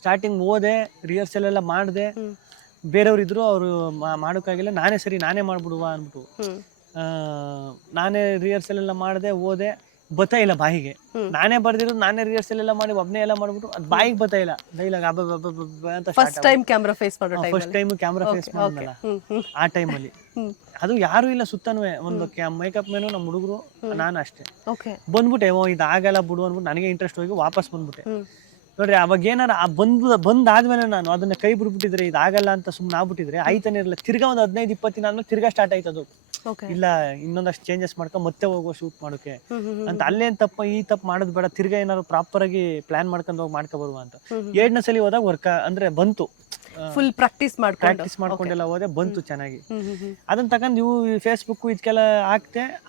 Starting ಓದೆ, rehearsal ಎಲ್ಲ ಮಾಡಿದೆ. ಬೇರೆಯವ್ರು ಇದ್ರು, ಅವರು ಮಾಡೋಕ್ಕಾಗಿಲ್ಲ, ನಾನೇ ಮಾಡ್ಬಿಡುವ ಅಂದ್ಬಿಟ್ಟು ನಾನೇ ರಿಹರ್ಸಲ್ ಎಲ್ಲ ಮಾಡಿದೆ, ಓದೆ. ಬತ್ತಾ ಇಲ್ಲ ಬಾಯಿಗೆ. ನಾನೇ ಬರ್ದಿರೋದು, ನಾನೇ ರಿಹರ್ಸಲ್ ಎಲ್ಲ ಮಾಡಿ ಒಬ್ನೇ ಎಲ್ಲ ಮಾಡ್ಬಿಟ್ಟು ಅದು ಬಾಯಿಗೆ ಬತ್ತಾ ಇಲ್ಲ. ಡೈಲಾಗ್ ಅಂತ ಫಸ್ಟ್ ಟೈಮ್ ಕ್ಯಾಮ್ರಾ ಫೇಸ್ ಮಾಡೋ ಫಸ್ಟ್ ಟೈಮ್ ಕ್ಯಾಮ್ರಾ ಫೇಸ್ ಮಾಡಿದ್ನಲ್ಲ ಆ ಟೈಮಲ್ಲಿ. ಅದು ಯಾರು ಇಲ್ಲ ಸುತ್ತನೂ, ಒಂದು ಮೇಕಪ್ ಮ್ಯಾನು, ನಮ್ಮ ಹುಡುಗರು, ನಾನು ಅಷ್ಟೇ. ಬಂದ್ಬಿಟ್ಟೆ, ಇದಾಗಲ್ಲ ಬಿಡು ಅಂದ್ಬಿಟ್ಟು ನನಗೆ ಇಂಟ್ರೆಸ್ಟ್ ಹೋಗಿ ವಾಪಸ್ ಬಂದ್ಬಿಟ್ಟೆ. ನೋಡ್ರಿ, ಅವಾಗ ಏನಾರ ಬಂದಾದ್ಮೇಲೆ ನಾನು ಅದನ್ನ ಕೈ ಬಿಡ್ಬಿಟ್ಟಿದ್ರೆ, ಇದಾಗಲ್ಲ ಅಂತ ಸುಮ್ಮನೆ ಆಗ್ಬಿಟ್ಟಿದ್ರೆ ಆಯ್ತಾನೆ ಇರಲ್ಲ. ತಿರ್ಗಾ ಒಂದು 15-20 ದಿನ ಆದ್ಮೇಲೆ ತಿರ್ಗಾ ಸ್ಟಾರ್ಟ್ ಆಯ್ತು ಅದು. ಇಲ್ಲ, ಇನ್ನೊಂದಷ್ಟು ಚೇಂಜಸ್ ಮಾಡ್ಕೊಂಡು ಮತ್ತೆ ಹೋಗುವ ಶೂಟ್ ಮಾಡೋಕೆ ಅಂತ. ಅಲ್ಲೇನ್ ಈ ತಪ್ಪು ಮಾಡೋದು ಬೇಡ, ತಿರ್ಗಾ ಏನಾದ್ರು ಪ್ರಾಪರ್ ಆಗಿ ಪ್ಲಾನ್ ಮಾಡ್ಕೊಂಡು ಹೋಗಿ ಮಾಡ್ಕೊ ಬರುವ ಅಂತ. 2ನೇ ಸಲ ಹೋದಾಗ ವರ್ಕ್ ಅಂದ್ರೆ ಬಂತು. ಫುಲ್ ಪ್ರಾಕ್ಟೀಸ್ ಮಾಡ್ಕೊಂಡೆಲ್ಲ ಹೋದೆ, ಬಂತು ಚೆನ್ನಾಗಿ. ಅದನ್ನ ತಗೊಂಡು ನೀವು ಫೇಸ್ಬುಕ್ ಇದಕ್ಕೆಲ್ಲ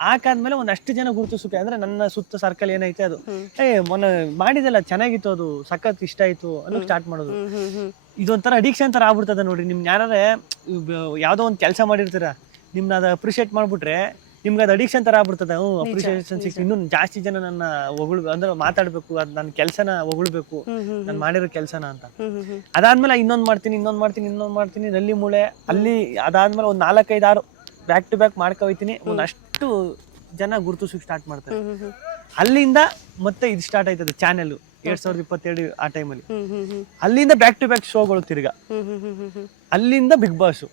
ಹಾಕಾದ್ಮೇಲೆ ಒಂದಷ್ಟು ಜನ ಗುರುತಿಸುತ್ತೆ. ಅಂದ್ರೆ ನನ್ನ ಸುತ್ತ ಸರ್ಕಲ್ ಏನೈತೆ ಅದು, ಮೊನ್ನೆ ಮಾಡಿದೆಲ್ಲ ಚೆನ್ನಾಗಿತ್ತು, ಅದು ಸಖತ್ ಇಷ್ಟ ಆಯ್ತು ಅನ್ನೋಕೆ ಸ್ಟಾರ್ಟ್ ಮಾಡೋದು. ಇದೊಂಥರ ಅಡಿಕ್ಷನ್ ತರ ಆಗ್ಬಿಡ್ತದೆ ನೋಡ್ರಿ. ನಿಮ್ಗೆ ಯಾರೇ ಯಾವ್ದೋ ಒಂದು ಕೆಲಸ ಮಾಡಿರ್ತೀರ, ನಿಮ್ನ ಅದು ಅಪ್ರಿಷಿಯೇಟ್ ಮಾಡ್ಬಿಟ್ರೆ ನಿಮ್ಗೆ ಅದು ಅಡಿಕ್ಷನ್ ತರ ಆಗ್ಬಿಡ್ತದೆ. ಅಪ್ರಿಷಿಯೇಷನ್ ಸಿಕ್ಸ್ ಇನ್ನೂ ಜಾಸ್ತಿ ಜನ ನನ್ನ ಅಂದ್ರೆ ಮಾತಾಡ್ಬೇಕು, ಅದು ನನ್ನ ಕೆಲಸನ ಹೊಗಳ್ಬೇಕು, ನಾನು ಮಾಡಿರೋ ಕೆಲಸನ ಅಂತ. ಅದಾದ್ಮೇಲೆ ಇನ್ನೊಂದ್ ಮಾಡ್ತೀನಿ ನಲ್ಲಿ ಮೂಳೆ ಅಲ್ಲಿ. ಅದಾದ್ಮೇಲೆ ಒಂದು 4-5-6 ಬ್ಯಾಕ್ ಟು ಬ್ಯಾಕ್ ಮಾಡ್ಕೋಯ್ತೀನಿ. ಒಂದಷ್ಟು ಜನ ಗುರುತಿಸೋಕೆ ಸ್ಟಾರ್ಟ್ ಮಾಡ್ತಾರೆ. ಅಲ್ಲಿಂದ ಮತ್ತೆ ಇದು ಸ್ಟಾರ್ಟ್ ಆಯ್ತದೆ ಚಾನೆಲ್ 2022 ಆ ಟೈಮಲ್ಲಿ. ಅಲ್ಲಿಂದ ಬ್ಯಾಕ್ ಟು ಬ್ಯಾಕ್ ಶೋಗಳು ತಿರ್ಗಾ. ಅಲ್ಲಿಂದ ಬಿಗ್ ಬಾಸ್.